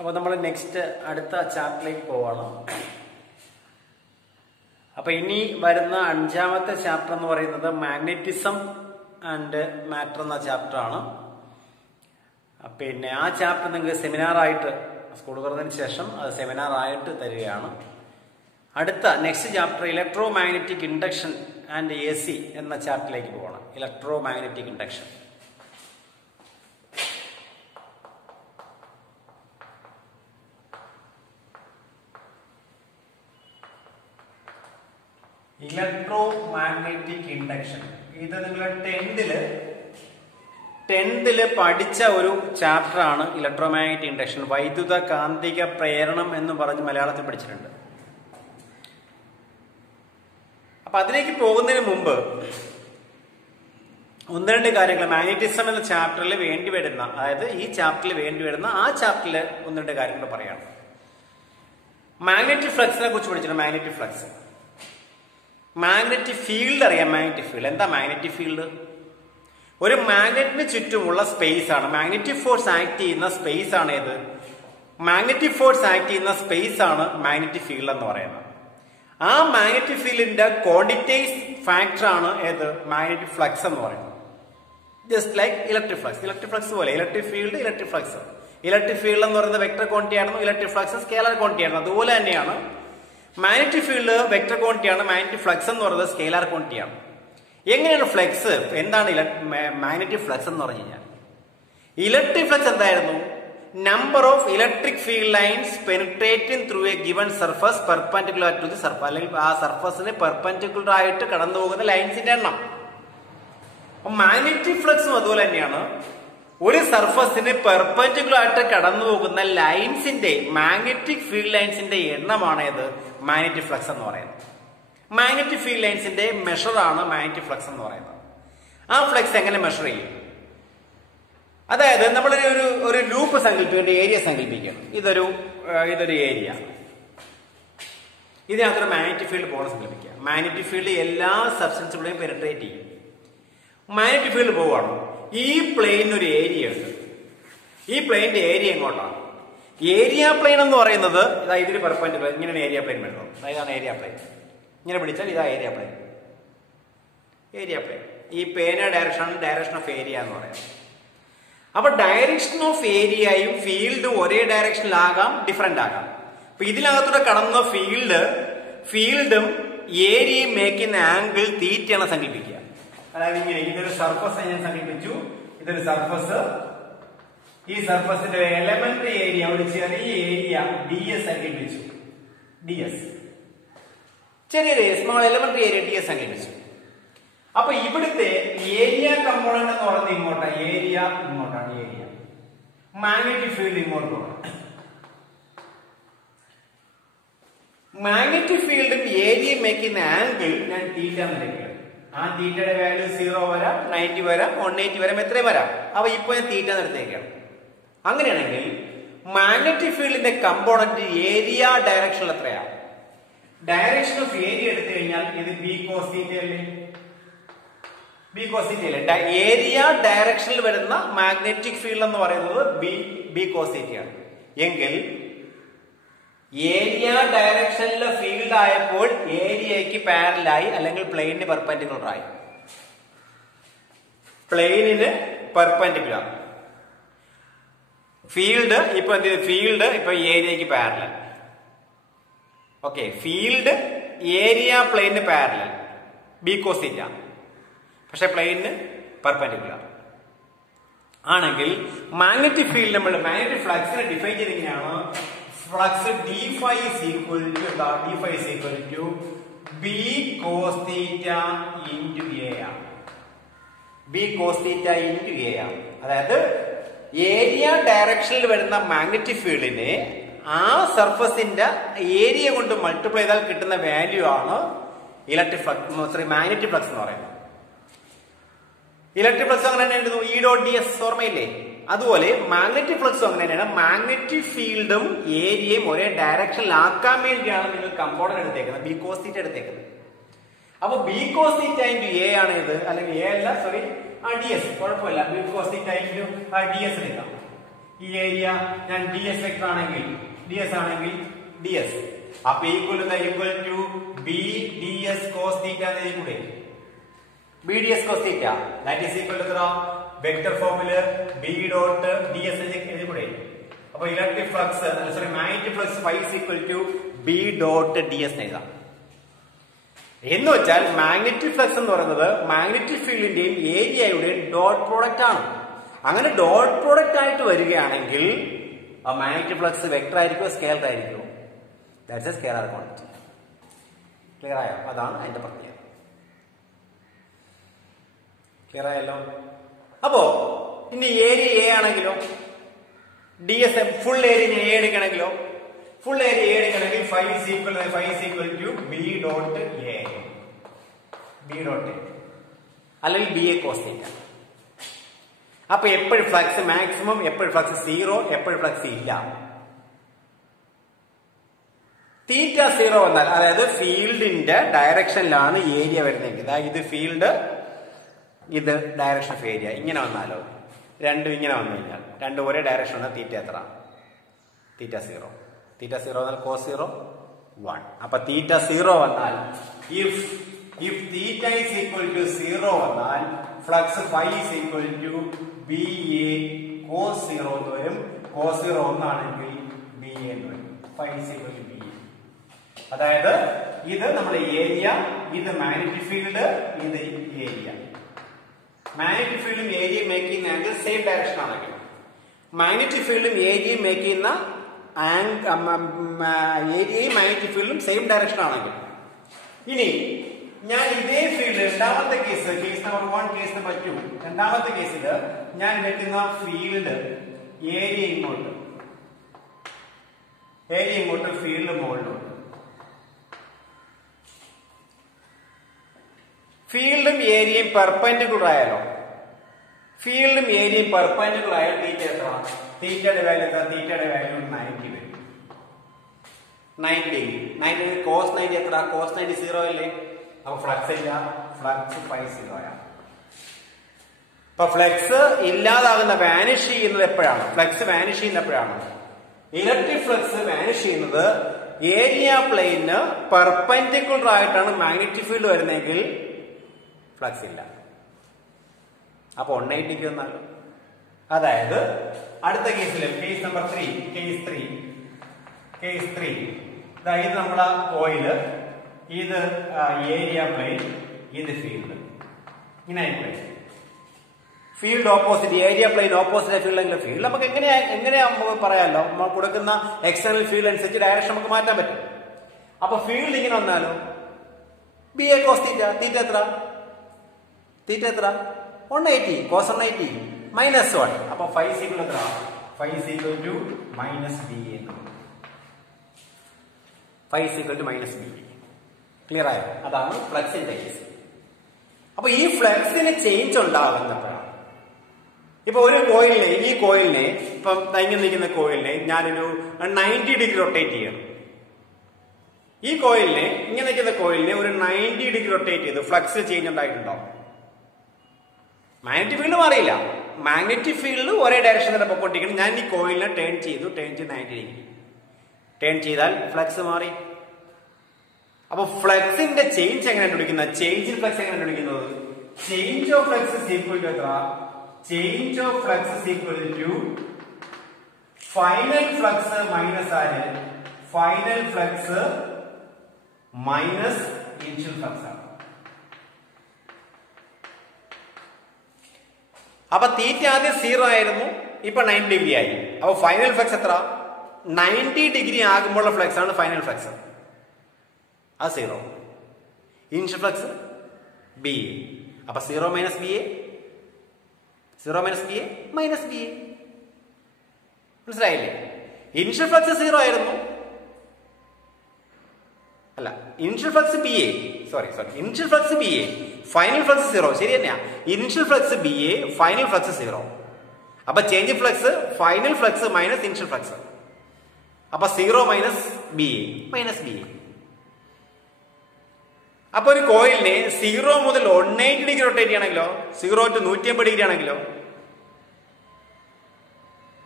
അപ്പോൾ നമ്മൾ നെക്സ്റ്റ് അടുത്ത ചാപ്റ്ററിലേക്ക് പോവാണ്. അപ്പോൾ ഇനി വരുന്ന 5ാമത്തെ ചാപ്റ്റർ എന്ന് പറയുന്നത് മാഗ്നറ്റിസം ആൻഡ് മാറ്റർ എന്ന ചാപ്റ്ററാണ്. പിന്നെ ആ ചാപ്റ്റർ നിങ്ങൾക്ക് സെമിനാറായിട്ട് സ്കൂൾ തുറന്നതിന് ശേഷം അത് സെമിനാറായിട്ട് തരികയാണ്. അടുത്ത next chapter electro magnetic induction and AC എന്ന ചാപ്റ്ററിലേക്ക് പോകണം. Electro magnetic induction. Electro magnetic induction ഇത് നിങ്ങൾ 10th പഠിച്ച ഒരു ചാപ്റ്റർ ആണ്. ഇലക്ട്രോ മാഗ്നറ്റിക് ഇൻഡക്ഷൻ വൈദ്യുത കാന്തിക പ്രേരണം എന്ന് പറഞ്ഞ് മലയാളത്തിൽ പഠിച്ചിട്ടുണ്ട്. അപ്പൊ അതിലേക്ക് പോകുന്നതിന് മുമ്പ് 1-2 കാര്യങ്ങൾ മാഗ്നറ്റിസം എന്ന ചാപ്റ്ററിൽ വേണ്ടി വരുന്ന, അതായത് ഈ ചാപ്റ്ററിൽ വേണ്ടി വരുന്ന ആ ചാപ്റ്ററിൽ 1-2 കാര്യങ്ങൾ പറയാണ്. മാഗ്നറ്റിക് ഫ്ലക്സിനെ കുറിച്ച് പഠിച്ചിട്ടുണ്ട്. മാഗ്നറ്റിക് ഫ്ലക്സ്, മാഗ്നറ്റിക് ഫീൽഡ് അറിയാം. മാഗ്നറ്റിക് ഫീൽഡ് എന്താ? മാഗ്നറ്റിക് ഫീൽഡ് ഒരു മാഗ്നറ്റിന് ചുറ്റുമുള്ള സ്പേസ് ആണ്. മാഗ്നറ്റിക് ഫോഴ്സ് ആക്ട് ചെയ്യുന്ന സ്പേസ് ആണ് ഏത്? മാഗ്നറ്റിക് ഫോഴ്സ് ആക്ട് ചെയ്യുന്ന സ്പേസ് ആണ് മാഗ്നറ്റിക് ഫീൽഡ് എന്ന് പറയുന്നത്. ആ മാഗ്നറ്റിക് ഫീൽഡിന്റെ ക്വാണ്ടിറ്റൈസ് ഫാക്ടർ ആണ് ഏത്? മാഗ്നറ്റിക് ഫ്ലക്സ് എന്ന് പറയുന്നത്. Just like electric flux. Electric flux പോലെ electric field, electric flux. Electric field എന്ന് പറയുന്നത് വെക്ടർ ക്വാണ്ടിറ്റി ആയിരുന്നു, ഇലക്ട്രിക് ഫ്ലക്സ് സ്കേലാർ ക്വാണ്ടിറ്റി ആയിരുന്നു. അതുപോലെ തന്നെയാണ് മാഗ്നറ്റിക് ഫീൽഡ് വെക്ടർ ക്വാണ്ടിറ്റി ആണ്, മാഗ്നറ്റിക് ഫ്ലക്സ് എന്ന് പറയുന്നത് സ്കേലാർ ക്വാണ്ടിറ്റി ആണ്. എങ്ങനെയാണ് ഫ്ലക്സ്? എന്താണ് മാഗ്നറ്റിക് ഫ്ലക്സ് എന്ന് പറഞ്ഞു കഴിഞ്ഞാൽ? ഇലക്ട്രിക് ഫ്ലക്സ് എന്തായിരുന്നു? Number of electric field lines penetrating through a given surface perpendicular to the surface, അല്ലെങ്കിൽ ആ സർഫസിന് പെർപെൻഡിക്കുലർ ആയിട്ട് കടന്നു പോകുന്ന ലൈൻസിന്റെ എണ്ണം. മാഗ്നറ്റിക് ഫ്ലക്സും അതുപോലെ തന്നെയാണ്. ഒരു സർഫസിന് പെർപെൻഡിക്കുലർ ആയിട്ട് കടന്നു പോകുന്ന ലൈൻസിന്റെ, മാഗ്നറ്റിക് ഫീൽഡ് ലൈൻസിന്റെ എണ്ണമാണ് ഏത്? മാഗ്നറ്റിക് ഫ്ലക്സ് എന്ന് പറയുന്നത്. മാഗ്നറ്റിക് ഫീൽഡ് ലൈൻസിന്റെ മെഷറാണ് മാഗ്നറ്റിക് ഫ്ലക്സ് എന്ന് പറയുന്നത്. ആ ഫ്ലക്സ് എങ്ങനെ മെഷർ ചെയ്യും? അതായത് നമ്മൾ ഒരു ലൂപ്പ് സങ്കല്പിക്കേണ്ട, ഏരിയ സങ്കല്പിക്കണം. ഇതൊരു ഏരിയ, ഇതിനകത്തൊരു മാഗ്നറ്റിക് ഫീൽഡ് പോകണം സങ്കല്പിക്കുക. മാഗ്നറ്റിക് ഫീൽഡ് എല്ലാ സബ്സ്റ്റൻസുകളെയും പെനിട്രേറ്റ് ചെയ്യും. മാഗ്നറ്റിക് ഫീൽഡ് പോവാണ്. ഈ പ്ലെയിനിന് ഒരു ഏരിയ ഉണ്ട്. ഈ പ്ലെയിനിന്റെ ഏരിയ എങ്ങോട്ടാണ്? ഏരിയ പ്ലെയിൻ എന്ന് പറയുന്നത് ഇതാ ഇതിന് പെർപെൻഡിക്കുലർ. ഇങ്ങനെയാണ് ഏരിയ പ്ലെയിൻ വരുന്നത്. ഇതാണ് ഏരിയ പ്ലെയിൻ. ഇങ്ങനെ പിടിച്ചാൽ ഇതാ ഏരിയ പ്ലെയിൻ. ഏരിയ പ്ലെയിൻ ഈ പേന ഡയറക്ഷൻ ഓഫ് ഏരിയ എന്ന് പറയുന്നത്. അപ്പൊ ഡയറക്ഷൻ ഓഫ് ഏരിയയും ഫീൽഡും ഒരേ ഡയറക്ഷനിലാകാം, ഡിഫറെന്റ് ആകാം. അപ്പൊ ഇതിനകത്തൂടെ കടന്ന ഫീൽഡും ഏരിയയും മേക്കുന്ന ആംഗിൾ തീറ്റയാണ് സങ്കല്പിക്കുക. അതായത് ഇങ്ങനെ ഇതൊരു സർഫസ് ഞാൻ സങ്കല്പിച്ചു. ഇതൊരു സർഫസ്. ഈ സർഫസിന്റെ എലമെന്ററി ഏരിയ, ഒരു ചെറിയ ഏരിയ DS സങ്കല്പിച്ചു. DS ചെറിയൊരു സ്മോൾ എലമെന്ററി ഏരിയ DS സങ്കല്പിച്ചു. അപ്പൊ ഇവിടുത്തെ ഏരിയ കമ്പോണന്റ് എന്ന് പറയുന്നത് ഇങ്ങോട്ടാണ്. ഏരിയ ഇങ്ങോട്ടാണ്. ഏരിയ മാഗ്നറ്റിക് ഫീൽഡ് ഇങ്ങോട്ടാണ്. മാഗ്നറ്റിക് ഫീൽഡും ഏരിയയും മേക്കുന്ന ആംഗിൾ ഞാൻ തീറ്റ നിലയ്ക്കാണ്. ആ തീറ്റയുടെ വാല്യൂ 0 വരാം, 90 വരാം, 180 വരാം, എത്രയും വരാം. അപ്പൊ ഇപ്പൊ ഞാൻ തീറ്റ നിർത്തേക്കാണ്. അങ്ങനെയാണെങ്കിൽ മാഗ്നറ്റിക് ഫീൽഡിന്റെ കമ്പോണന്റ് ഏരിയ ഡയറക്ഷനിൽ എത്രയാണ്? ഡയറക്ഷൻ ഓഫ് ഏരിയ എടുത്തു കഴിഞ്ഞാൽ ഇത് B cos θ അല്ലേ? B cos θ അല്ലേ? ഏരിയ ഡയറക്ഷനിൽ വരുന്ന മാഗ്നറ്റിക് ഫീൽഡ് എന്ന് പറയുന്നത് B cos θ ആണ്. എങ്കിൽ ഏരിയ ഡയറക്ഷനിലെ ഫീൽഡ് ആയപ്പോൾ ഏരിയക്ക് പാരലായി, അല്ലെങ്കിൽ പ്ലെയിനിന് പെർപെൻഡിക്കുലർ ആയി. പ്ലെയിനിന് പെർപെൻഡിക്കുലർ ഫീൽഡ് ഇപ്പൊ എന്ത് ചെയ്തു? ഫീൽഡ് ഇപ്പൊ ഏരിയക്ക് പാരലൽ. ഓക്കെ, ഫീൽഡ് ഏരിയ പ്ലെയിനിന് പാരലൽ B cos θ, പക്ഷെ പ്ലെയിനിന് പെർപെൻഡിക്കുലർ ആണെങ്കിൽ മാഗ്നറ്റിക് ഫീൽഡ് നമ്മൾ മാഗ്നറ്റിക് ഫ്ലക്സിനെ ഡിഫൈൻ ചെയ്തിരിക്കുകയാണ്. Flux d phi is equal to B cos θ into A. B cos θ into A. അതായത് ഏരിയ ഡയറക്ഷനിൽ വരുന്ന മാഗ്നറ്റിക് ഫീൽഡിനെ ആ സർഫസിന്റെ ഏരിയ കൊണ്ട് മൾട്ടിപ്ലൈ ചെയ്താൽ കിട്ടുന്ന വാല്യൂ ആണ് ഇലക്ട്രിക് ഫ്ലക്സ്, മാഗ്നറ്റിക് ഫ്ലക്സ് എന്ന് പറയുന്നത്. ഇലക്ട്രിക് ഫ്ലക്സ് അങ്ങനെ തന്നെയായിരുന്നു. E.ds ഓർമ്മയില്ലേ? അതുപോലെ മാഗ്നറ്റിക് ഫ്ലക്സും അങ്ങനെ തന്നെയാണ്. മാഗ്നറ്റിക് ഫീൽഡും ഏരിയയും ഒരേ ഡയറക്ഷനിലാക്കാൻ വേണ്ടിയാണ് നിങ്ങൾ കമ്പോണന്റ് എടുത്തേക്കുന്നത്, B cos θ എടുത്തേക്കുന്നത്. അപ്പൊ B cos θ into A ആണ് ഇത്, അല്ലെങ്കിൽ A അല്ല, സോറി DS, കുഴപ്പമില്ല. B cos θ into DS എടുക്കാം. ഈ ഏരിയ ഞാൻ ds വെക്ടർ ആണെങ്കിൽ ds അപ്പൊ equal to b ds cos theta എന്ന് എഴുതിക്കൂടെ? b ds cos theta that is equal to vector ഫോമില് b dot ds എഴുതിക്കൂടെ? അപ്പൊ electric flux magnetic flux phi is equal to b dot ds എഴുതാം. എന്ന് വെച്ചാൽ മാഗ്നറ്റിക് ഫ്ലക്സ് എന്ന് പറയുന്നത് മാഗ്നറ്റിക് ഫീൽഡിന്റെയും ഏരിയയുടെയും ഡോട്ട് പ്രോഡക്റ്റ് ആണ്. അങ്ങനെ ഡോട്ട് പ്രോഡക്റ്റ് ആയിട്ട് വരികയാണെങ്കിൽ ആ മാഗ്നറ്റിക് ഫ്ലക്സ് വെക്ടർ ആയിരിക്കുമോ സ്കെയിലർ ആയിരിക്കുമോ? That's a scalar quantity. Clear ആയോ? അതാണ് അതിന്റെ പ്രത്യേകത. ക്ലിയർ ആയല്ലോ? അപ്പോ ഇനി ഏരിയ എ ആണെങ്കിലോ ds ഫുൾ ഏരിയ എ എടുക്കണമെങ്കിലോ ഫുൾ ഏരിയ എ എടുക്കണമെങ്കിൽ phi is equal to b dot a അല്ലെങ്കിൽ ba cos theta. അപ്പൊ എപ്പോഴും ഫ്ലക്സ് മാക്സിമം, എപ്പോഴും ഫ്ലക്സ് സീറോ, എപ്പോഴും ഫ്ലക്സ് ഇല്ല. തീറ്റ സീറോ വന്നാൽ അതായത് ഫീൽഡിന്റെ ഡയറക്ഷനിലാണ് ഏരിയ വരുന്നതെങ്കിൽ, ഇത് ഫീൽഡ്, ഇത് ഡയറക്ഷൻ ഓഫ് ഏരിയ, ഇങ്ങനെ വന്നാലോ രണ്ടും ഇങ്ങനെ വന്നു കഴിഞ്ഞാൽ രണ്ടും ഒരേ ഡയറക്ഷൻ വന്നാൽ തീറ്റ എത്ര? Theta zero. തീറ്റ സീറോ വന്നാൽ കോസ് സീറോ 1. അപ്പൊ തീറ്റ സീറോ വന്നാൽ if theta is equal to zero വന്നാൽ flux phi is equal to ba cos zero എന്ന് വരും. കോസ് സീറോ ഒന്നാണെങ്കിൽ ba എന്ന് വരും. phi is equal to ba. അതായത് ഇത് നമ്മുടെ ഏരിയ, ഇത് മാഗ്നറ്റിക് ഫീൽഡ്, ഇത് ഏരിയ. മാഗ്നറ്റിക് ഫീൽഡും ഏരിയയും മേക്ക് ചെയ്യുന്ന ആംഗിൾ സെയിം ഡയറക്ഷൻ ആണെങ്കിൽ, മാഗ്നറ്റിക് ഫീൽഡും ഏരിയയും മേക്ക് ചെയ്യുന്ന ഏരിയയും മാഗ്നറ്റിക് ഫീൽഡും സെയിം ഡയറക്ഷൻ ആണെങ്കിൽ, ഇനി ഞാൻ ഇതേ ഫീൽഡ് രണ്ടാമത്തെ കേസ് നമ്പർ 1, കേസ് നമ്പർ 2, രണ്ടാമത്തെ കേസിൽ ഞാൻ എടുക്കുന്ന ഫീൽഡ് ഏരിയ ഇങ്ങോട്ട്, ഫീൽഡ് മുകളിലോട്ട്. ഫീൽഡും ഏരിയയും പെർപെൻഡിക്കുലർ ആയാലോ? ഫീൽഡും ഏരിയയും പെർപെൻഡിക്കുലർ ആയാൽ തീറ്റ എത്ര? തീറ്റയുടെ വാല്യൂ എത്ര? തീറ്റയുടെ വാല്യൂ 90 വരും. 90 കോസ് 90 എത്ര? കോസ് 90 സീറോ അല്ലേ? അപ്പൊ ഫ്ലക്സ് ഇല്ല, ഫ്ലക്സ് phi സീറോ ആണ്. അപ്പൊ ഫ്ലക്സ് ഇല്ലാതാകുന്ന, വാനിഷ് ചെയ്യുന്നത് എപ്പോഴാണ്? ഫ്ലക്സ് വാനിഷ് ചെയ്യുന്ന എപ്പോഴാണ്? ഇലക്ട്രിക് ഫ്ലക്സ് വാനിഷ് ചെയ്യുന്നത് ഏരിയ പ്ലെയിന് പെർപെൻഡിക്കുലർ ആയിട്ടാണ് മാഗ്നറ്റിക് ഫീൽഡ് വരുന്നതെങ്കിൽ ഫ്ലക്സ് ഇല്ല. അപ്പൊ 180 വന്നാലോ? അതായത് അടുത്ത കേസിൽ കേസ് നമ്പർ 3, കേസ് 3 ഇത് നമ്മളെ കോയില്, ഇത് ഏരിയ പ്ലെയിൻ, ഇത് ഫീൽഡ്. ഇങ്ങനെ field opposite, area plane opposite field. Field നമുക്ക് എങ്ങനെയാ പറയാമല്ലോ, നമ്മൾ കൊടുക്കുന്ന എക്സ്റ്റേണൽ ഫീൽഡ് അനുസരിച്ച് ഡയറക്ഷൻ നമുക്ക് മാറ്റാൻ പറ്റും. അപ്പൊ ഫീൽഡ് ഇങ്ങനെ വന്നാലോ ba cos theta, തീറ്റ എത്ര? 180 cos 180 -1. അപ്പൊ phi is equal to phi is equal to minus ba. phi is equal to minus ba. Clear ആയോ? അതാണ് ഫ്ലക്സിന്റെ കേസ്. അപ്പൊ ഈ ഫ്ലക്സിന് ചേഞ്ച് ഉണ്ടാകുന്നപ്പോഴാണ്, ഇപ്പൊ ഒരു കോയിലിനെ, ഈ കോയിലിനെ, ഇപ്പം ഇങ്ങനെ നിൽക്കുന്ന കോയിലിനെ ഞാനൊരു 90 ഡിഗ്രി റൊട്ടേറ്റ് ചെയ്യണം. ഈ കോയിലിനെ, ഇങ്ങനെ നിൽക്കുന്ന കോയിലിനെ ഒരു 90 ഡിഗ്രി റൊട്ടേറ്റ് ചെയ്ത് ഫ്ലക്സ് ചേഞ്ച് ഉണ്ടായിട്ടുണ്ടാവും. മാഗ്നറ്റിക് ഫീൽഡ് മാറിയില്ല, മാഗ്നറ്റിക് ഫീൽഡ് ഒരേ ഡയറക്ഷൻ തന്നെ പൊക്കോണ്ടിരിക്കണം. ഞാൻ ഈ കോയിലിനെ ടേൺ ചെയ്ത് 90 ഡിഗ്രി ടേൺ ചെയ്താൽ ഫ്ലക്സ് മാറി. അപ്പൊ ഫ്ലക്സിന്റെ ചേഞ്ച് എങ്ങനെ കണ്ടുപിടിക്കുന്നത്? ചേഞ്ച് ഇൻ ഫ്ലക്സ് എങ്ങനെ കണ്ടുപിടിക്കുന്നത്? Change of flux is equal to എത്ര? Change of flux is equal to final flux minus ആര്? Final flux minus initial flux ആണ്. അപ്പൊ തീറ്റ ആദ്യം 0 ആയിരുന്നു, ഇപ്പൊ 90 ഡിഗ്രി ആയി. അപ്പൊ ഫൈനൽ ഫ്ലക്സ് എത്ര? 90 ഡിഗ്രി ആകുമ്പോഴുള്ള ഫ്ലക്സ് ആണ് ഫൈനൽ ഫ്ലക്സ്, അത് 0. Initial flux B. അപ്പൊ 0 minus B A, 0 minus B A minus B A. മനസ്സിലായില്ലേ? ഇനിഷ്യൽ ഫ്ലക്സ് 0 ആയിരുന്നു, അല്ല initial flux B A, initial flux B A, final flux 0. ശരി തന്നെയാ? Initial flux B A, final flux 0. അപ്പൊ change flux final flux minus initial flux. അപ്പൊ 0 minus B A minus B A. അപ്പൊ ഒരു കോയിലിനെ 0 മുതൽ 180 ഡിഗ്രി റൊട്ടേറ്റ് ചെയ്യണമെങ്കിലോ, 0 to 180 degree ആണെങ്കിലോ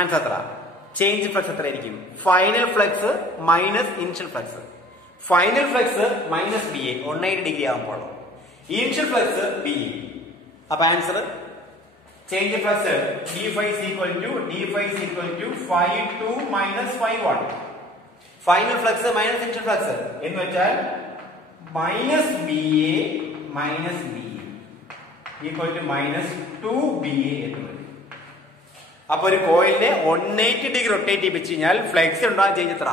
ആൻസർ എത്ര? ചേഞ്ച് ഫ്ലക്സ് എത്രയായിരിക്കും? Final flux minus initial flux. Final flux minus B A 180 degree ആകുമ്പോൾ ഇനിഷ്യൽ ഫ്ലക്സ് ബി എ. അപ്പൊ answer change flux d5 is equal to 5(2) minus 5(1). Final flux minus initial flux എന്ന് വെച്ചാൽ minus B A minus B A equal to minus 2BA എന്ന് വരും. അപ്പൊ ഒരു കോയിലിനെ 180 degree rotate ചെയ്യിപ്പിച്ചു കഴിഞ്ഞാൽ ഫ്ലെക്സിൽ ഉണ്ടാകുന്ന ചേഞ്ച് എത്ര?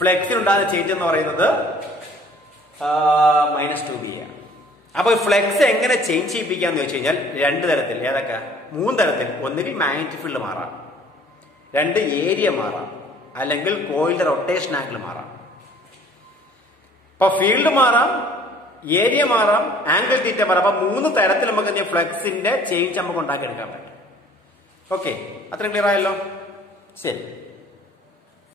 ഫ്ലെക്സിൽ ഉണ്ടാകുന്ന ചേഞ്ച് എന്ന് പറയുന്നത് മൈനസ് 2BA. അപ്പൊ ഫ്ലെക്സ് എങ്ങനെ ചേഞ്ച് ചെയ്യിപ്പിക്കാന്ന് ചോദിച്ചു കഴിഞ്ഞാൽ രണ്ട് തരത്തിൽ. ഏതൊക്കെ? 3 തരത്തിൽ. ഒന്നുകിൽ മാഗ്നറ്റിക് ഫീൽഡ് മാറാം, 2 ഏരിയ മാറാം, അല്ലെങ്കിൽ കോയിലിന്റെ റൊട്ടേഷൻ ആംഗിൾ മാറാം. അപ്പൊ ഫീൽഡ് മാറാം, ഏരിയ മാറാം, ആംഗിൾ തീറ്റ മാറാം. അപ്പൊ 3 തരത്തിൽ നമുക്ക് ഫ്ലെക്സിന്റെ ചേഞ്ച് നമുക്ക് ഉണ്ടാക്കിയെടുക്കാൻ പറ്റും. ഓക്കെ, അത്രയും ക്ലിയർ ആയല്ലോ? ശരി.